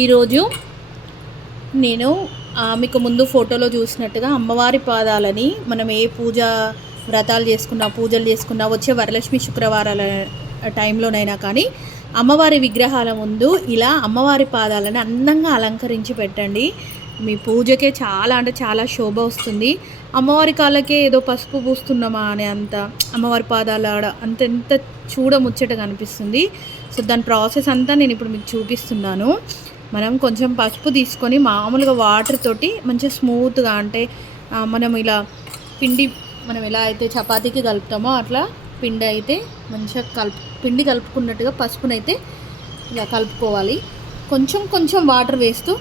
ఈరోజు నేను మీకు ముందు ఫోటోలో చూసినట్టుగా అమ్మవారి పాదాలని మనం ఏ వ్రతాలు చేసుకున్నా పూజలు చేసుకున్నా వచ్చే వరలక్ష్మి శుక్రవారాల టైంలోనైనా కానీ అమ్మవారి విగ్రహాల ముందు ఇలా అమ్మవారి పాదాలని అందంగా అలంకరించి పెట్టండి. మీ పూజకే చాలా అంటే చాలా శోభ వస్తుంది. అమ్మవారి కాళ్ళకే ఏదో పసుపు పూస్తున్నామా అనే అంత అమ్మవారి పాదాల అంత ఎంత చూడముచ్చటగా అనిపిస్తుంది. సో దాని ప్రాసెస్ అంతా నేను ఇప్పుడు మీకు చూపిస్తున్నాను. మనం కొంచెం పసుపు తీసుకొని మామూలుగా వాటర్ తోటి మంచిగా స్మూత్గా అంటే మనం ఇలా మనం ఎలా అయితే చపాతీకి కలుపుతామో అట్లా పిండి అయితే మంచిగా పిండి కలుపుకున్నట్టుగా పసుపునైతే ఇలా కలుపుకోవాలి. కొంచెం కొంచెం వాటర్ వేస్తూ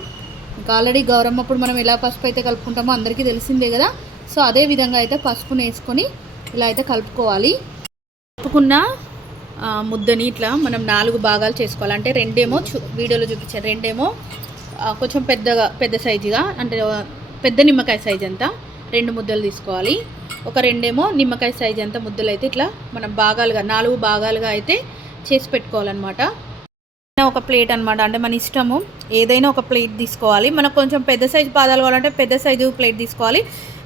ఇంకా ఆల్రెడీ గౌరమ్మప్పుడు మనం ఎలా పసుపు అయితే కలుపుకుంటామో అందరికీ తెలిసిందే కదా. సో అదే విధంగా అయితే పసుపుని వేసుకొని ఇలా అయితే కలుపుకోవాలి. కలుపుకున్న ముద్దని ఇట్లా మనం 4 భాగాలు చేసుకోవాలి. అంటే రెండేమో వీడియోలో చూపించాను, రెండేమో కొంచెం పెద్ద సైజుగా అంటే పెద్ద నిమ్మకాయ సైజు అంతా 2 ముద్దలు తీసుకోవాలి. ఒక రెండేమో నిమ్మకాయ సైజు అంతా ముద్దలు అయితే ఇట్లా మనం 4 భాగాలుగా అయితే చేసి పెట్టుకోవాలన్నమాట. ఒక ప్లేట్ అనమాట, అంటే మన ఇష్టము, ఏదైనా ఒక ప్లేట్ తీసుకోవాలి. మనకు కొంచెం పెద్ద సైజు పాదాలు కావాలంటే పెద్ద సైజు ప్లేట్ తీసుకోవాలి.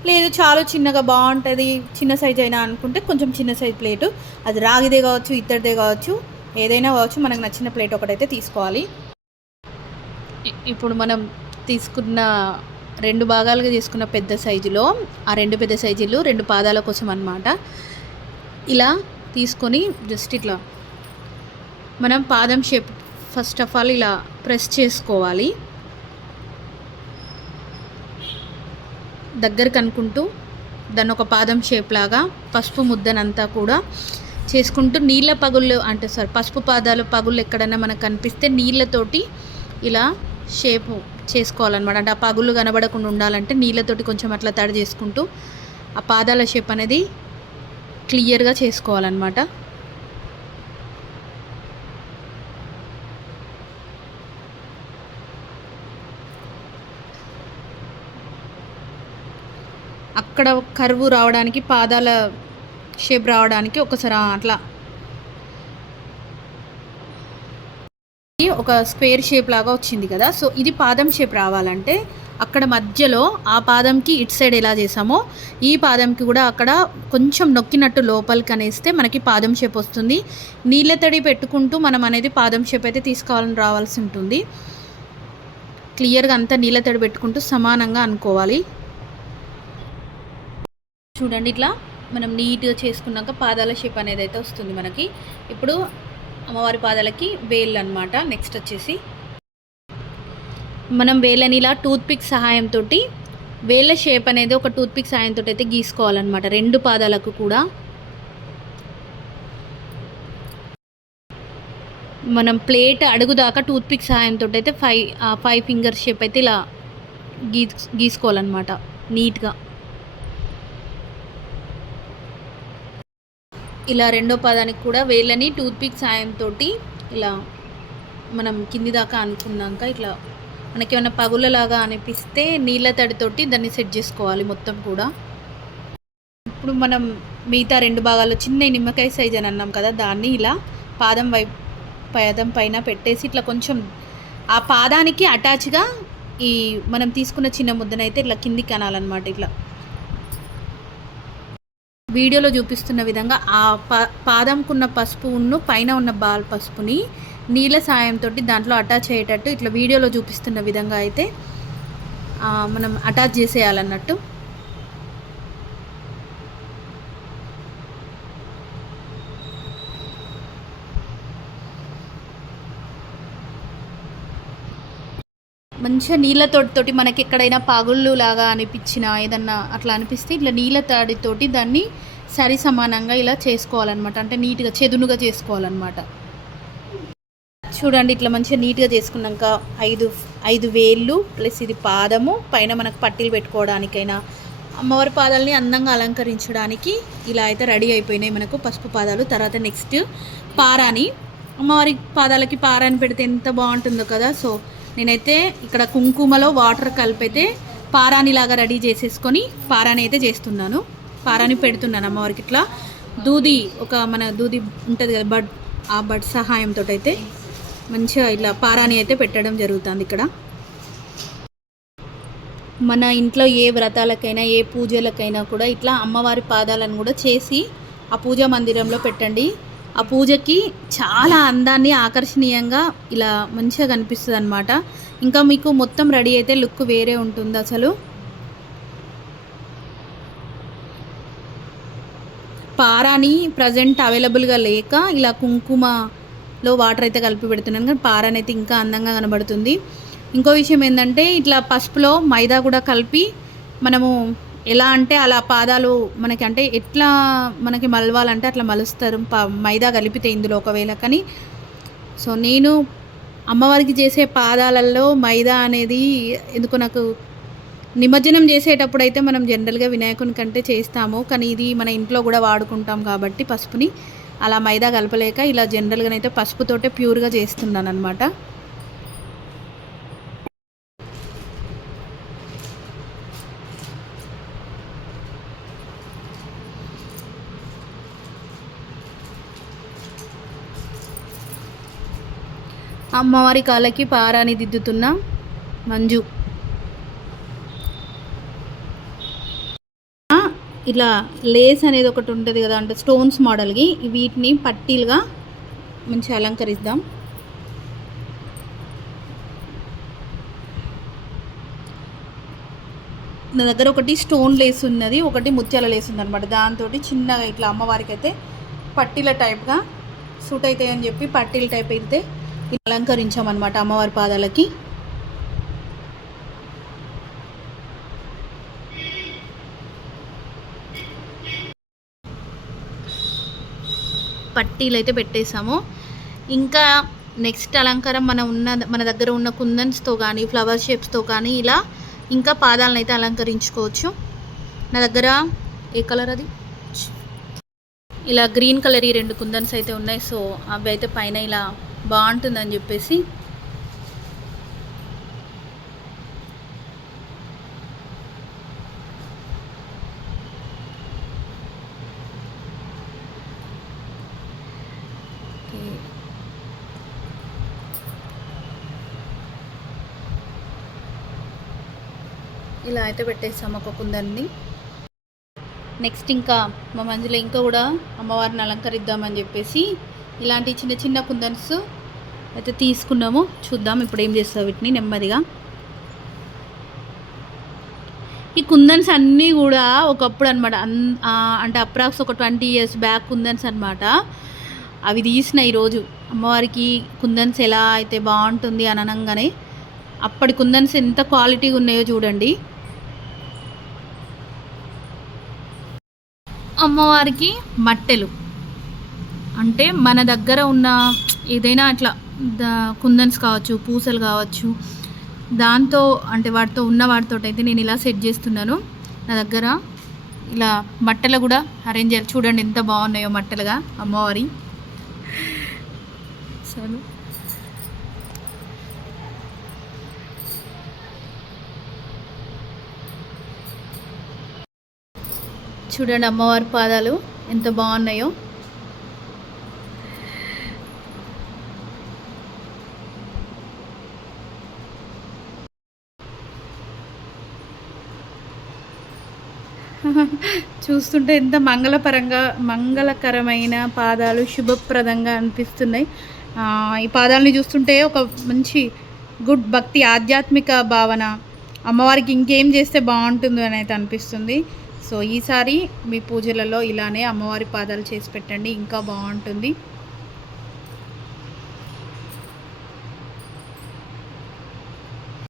లేదు చాలా చిన్నగా బాగుంటుంది చిన్న సైజు అయినా అనుకుంటే కొంచెం చిన్న సైజు ప్లేటు, అది రాగిదే కావచ్చు ఇత్తడిదే కావచ్చు ఏదైనా కావచ్చు, మనకు నచ్చిన ప్లేట్ ఒకటైతే తీసుకోవాలి. ఇప్పుడు మనం తీసుకున్న 2 భాగాలుగా తీసుకున్న పెద్ద సైజులో ఆ 2 పెద్ద సైజులు 2 పాదాల కోసం అన్నమాట. ఇలా తీసుకొని జస్ట్ ఇట్లా మనం పాదం షేప్ ఫస్ట్ ఆఫ్ ఆల్ ఇలా ప్రెస్ చేసుకోవాలి. దగ్గరకు అనుకుంటూ దాన్ని ఒక పాదం షేప్ లాగా పసుపు ముద్దనంతా కూడా చేసుకుంటూ నీళ్ళ పగుళ్ళు అంటే పసుపు పాదాలు పగుళ్ళు ఎక్కడైనా మనకు కనిపిస్తే నీళ్ళతోటి ఇలా షేప్ చేసుకోవాలన్నమాట. అంటే ఆ పగుళ్ళు కనబడకుండా ఉండాలంటే నీళ్ళతోటి కొంచెం అట్లా తడి చేసుకుంటూ ఆ పాదాల షేప్ అనేది క్లియర్గా చేసుకోవాలన్నమాట. అక్కడ కర్వ్ రావడానికి పాదాల షేప్ రావడానికి ఒకసారి అట్లా ఒక స్క్వేర్ షేప్ లాగా వచ్చింది కదా. సో ఇది పాదం షేప్ రావాలంటే అక్కడ మధ్యలో ఆ పాదంకి ఇటు సైడ్ ఎలా చేసామో ఈ పాదంకి కూడా అక్కడ కొంచెం నొక్కినట్టు లోపలికి అనేస్తే మనకి పాదం షేప్ వస్తుంది. నీళ్ళ తడి పెట్టుకుంటూ మనం అనేది పాదం షేప్ అయితే తీసుకోవాలని రావాల్సి ఉంటుంది. క్లియర్గా అంతా నీళ్ళ తడి పెట్టుకుంటూ సమానంగా అనుకోవాలి. చూడండి ఇట్లా మనం నీట్గా చేసుకున్నాక పాదాల షేప్ అనేది అయితే వస్తుంది మనకి. ఇప్పుడు అమ్మవారి పాదాలకి వేళ్ళు అనమాట. నెక్స్ట్ వచ్చేసి మనం వేళ్ళని ఇలా టూత్పిక్ సహాయంతో వేళ్ళ షేప్ అనేది ఒక టూత్పిక్ సహాయంతో అయితే గీసుకోవాలన్నమాట 2 పాదాలకు కూడా. మనం ప్లేట్ అడుగుదాకా టూత్పిక్ సహాయంతో అయితే 5 ఫింగర్ షేప్ అయితే ఇలా గీసుకోవాలన్నమాట నీట్గా. ఇలా రెండో పాదానికి కూడా వేళ్ళని టూత్పిక్ సాయంతో ఇలా మనం కింది దాకా అనుకున్నాక ఇట్లా మనకి ఏమైనా పగులలాగా అనిపిస్తే నీళ్ళ తడితోటి దాన్ని సెట్ చేసుకోవాలి మొత్తం కూడా. ఇప్పుడు మనం మిగతా 2 భాగాల్లో చిన్న నిమ్మకాయ సైజ్ అని అన్నాం కదా, దాన్ని ఇలా పాదం పైన పెట్టేసి ఇట్లా కొంచెం ఆ పాదానికి అటాచ్గా ఈ మనం తీసుకున్న చిన్న ముద్దనైతే ఇట్లా కిందికి అనాలన్నమాట. ఇట్లా వీడియోలో చూపిస్తున్న విధంగా ఆ పాదంకున్న పసుపును పైన ఉన్న బాల్ పసుపుని నీళ్ళ సాయంతో దాంట్లో అటాచ్ అయ్యేటట్టు ఇట్లా వీడియోలో చూపిస్తున్న విధంగా అయితే మనం అటాచ్ చేసేయాలన్నట్టు. మంచిగా నీళ్ళ తోటి మనకి ఎక్కడైనా పగుళ్ళు లాగా అనిపించినా ఏదన్నా అట్లా అనిపిస్తే ఇట్లా నీళ్ళ తడితోటి దాన్ని సరి సమానంగా ఇలా చేసుకోవాలన్నమాట. అంటే నీట్గా చెదునుగా చేసుకోవాలన్నమాట. చూడండి ఇట్లా మంచిగా నీట్గా చేసుకున్నాక 5 వేళ్ళు ప్లస్ ఇది పాదము పైన మనకు పట్టీలు పెట్టుకోవడానికైనా అమ్మవారి పాదాలని అందంగా అలంకరించడానికి ఇలా అయితే రెడీ అయిపోయినాయి మనకు పసుపు పాదాలు. తర్వాత నెక్స్ట్ పారాని, అమ్మవారి పాదాలకి పారాని పెడితే ఎంత బాగుంటుందో కదా. సో నేనైతే ఇక్కడ కుంకుమలో వాటర్ కలిపైతే పారానిలాగా రెడీ చేసేసుకొని పారాని అయితే చేస్తున్నాను. పారాని పెడుతున్నాను అమ్మవారికి. ఇట్లా మన దూది ఉంటుంది కదా బడ్, ఆ బడ్ సహాయంతో అయితే మంచిగా ఇలా పారాని అయితే పెట్టడం జరుగుతుంది ఇక్కడ. మన ఇంట్లో ఏ వ్రతాలకైనా ఏ పూజలకైనా కూడా ఇట్లా అమ్మవారి పాదాలను కూడా చేసి ఆ పూజా మందిరంలో పెట్టండి. ఆ పూజకి చాలా అందాన్ని ఆకర్షణీయంగా ఇలా మంచిగా కనిపిస్తుంది అనమాట. ఇంకా మీకు మొత్తం రెడీ అయితే లుక్ వేరే ఉంటుంది అసలు. పారాని ప్రజెంట్ అవైలబుల్గా లేక ఇలా కుంకుమలో వాటర్ అయితే కలిపి పెడుతున్నాను, కానీ పారాని అయితే ఇంకా అందంగా కనబడుతుంది. ఇంకో విషయం ఏంటంటే ఇట్లా పసుపులో మైదా కూడా కలిపి మనము ఎలా అంటే అలా పాదాలు మనకి అంటే ఎట్లా మనకి మలవాలంటే అట్లా మలుస్తారు మైదా కలిపితే ఇందులో ఒకవేళ. కానీ సో నేను అమ్మవారికి చేసే పాదాలలో మైదా అనేది ఎందుకో నాకు నిమజ్జనం చేసేటప్పుడు అయితే మనం జనరల్గా వినాయకుని కంటే చేస్తాము, కానీ ఇది మన ఇంట్లో కూడా వాడుకుంటాం కాబట్టి పసుపుని అలా మైదా కలపలేక ఇలా జనరల్గానైతే పసుపుతోటే ప్యూర్గా చేస్తున్నాను అనమాట. అమ్మవారి కాళ్ళకి పారాని దిద్దుతున్న మంజు. ఇలా లేస్ అనేది ఒకటి ఉంటుంది కదా, అంటే స్టోన్స్ మోడల్కి వీటిని పట్టీలుగా మంచిగా అలంకరిద్దాం. నా దగ్గర ఒకటి స్టోన్ లేస్ ఉన్నది, ఒకటి ముత్యాల లేస్ ఉంది అనమాట. దాంతో చిన్నగా ఇట్లా అమ్మవారికి అయితే పట్టీల టైప్గా సూట్ అవుతాయని చెప్పి పట్టీల టైప్ అయితే అలంకరించామన్నమాట అమ్మవారి పాదాలకి. పట్టీలు అయితే పెట్టేసాము. ఇంకా నెక్స్ట్ అలంకారం మన దగ్గర ఉన్న కుందన్స్తో కానీ ఫ్లవర్ షేప్స్తో కానీ ఇలా ఇంకా పాదాలను అయితే అలంకరించుకోవచ్చు. నా దగ్గర ఏ కలర్ అది ఇలా గ్రీన్ కలర్ ఈ 2 కుందన్స్ అయితే ఉన్నాయి. సో అవి అయితే పైన ఇలా బాగుంటుందని చెప్పేసి ఇలా అయితే పెట్టేస్తాము ఒక కుందన్ని. నెక్స్ట్ ఇంకా మా మంజులో ఇంకా కూడా అమ్మవారిని అలంకరిద్దామని చెప్పేసి ఇలాంటి చిన్న చిన్న కుందన్స్ అయితే తీసుకున్నాము. చూద్దాం ఇప్పుడు ఏం చేస్తావు వీటిని నెమ్మదిగా. ఈ కుందన్స్ అన్నీ కూడా ఒకప్పుడు అనమాట, అంటే అప్రాక్స్ ఒక 20 years బ్యాక్ కుందన్స్ అనమాట. అవి తీసిన ఈరోజు అమ్మవారికి కుందన్స్ ఎలా అయితే బాగుంటుంది అని అనగానే అప్పటి కుందన్స్ ఎంత క్వాలిటీగా ఉన్నాయో చూడండి. అమ్మవారికి మట్టెలు అంటే మన దగ్గర ఉన్న ఏదైనా అట్లా కుందన్స్ కావచ్చు, పూసలు కావచ్చు, దాంతో అంటే వాటితో అయితే నేను ఇలా సెట్ చేస్తున్నాను. నా దగ్గర ఇలా మట్టెలు కూడా అరేంజ్ చేయాలి. చూడండి ఎంత బాగున్నాయో మట్టెలుగా అమ్మవారి. సరే చూడండి అమ్మవారి పాదాలు ఎంత బాగున్నాయో. చూస్తుంటే ఎంత మంగళకరమైన పాదాలు, శుభప్రదంగా అనిపిస్తున్నాయి. ఈ పాదాలని చూస్తుంటే ఒక మంచి గుడ్ భక్తి, ఆధ్యాత్మిక భావన, అమ్మవారికి ఇంకేం చేస్తే బాగుంటుందో అని అయితే అనిపిస్తుంది. సో ఈసారి మీ పూజలలో ఇలానే అమ్మవారి పాదాలు చేసి పెట్టండి, ఇంకా బాగుంటుంది.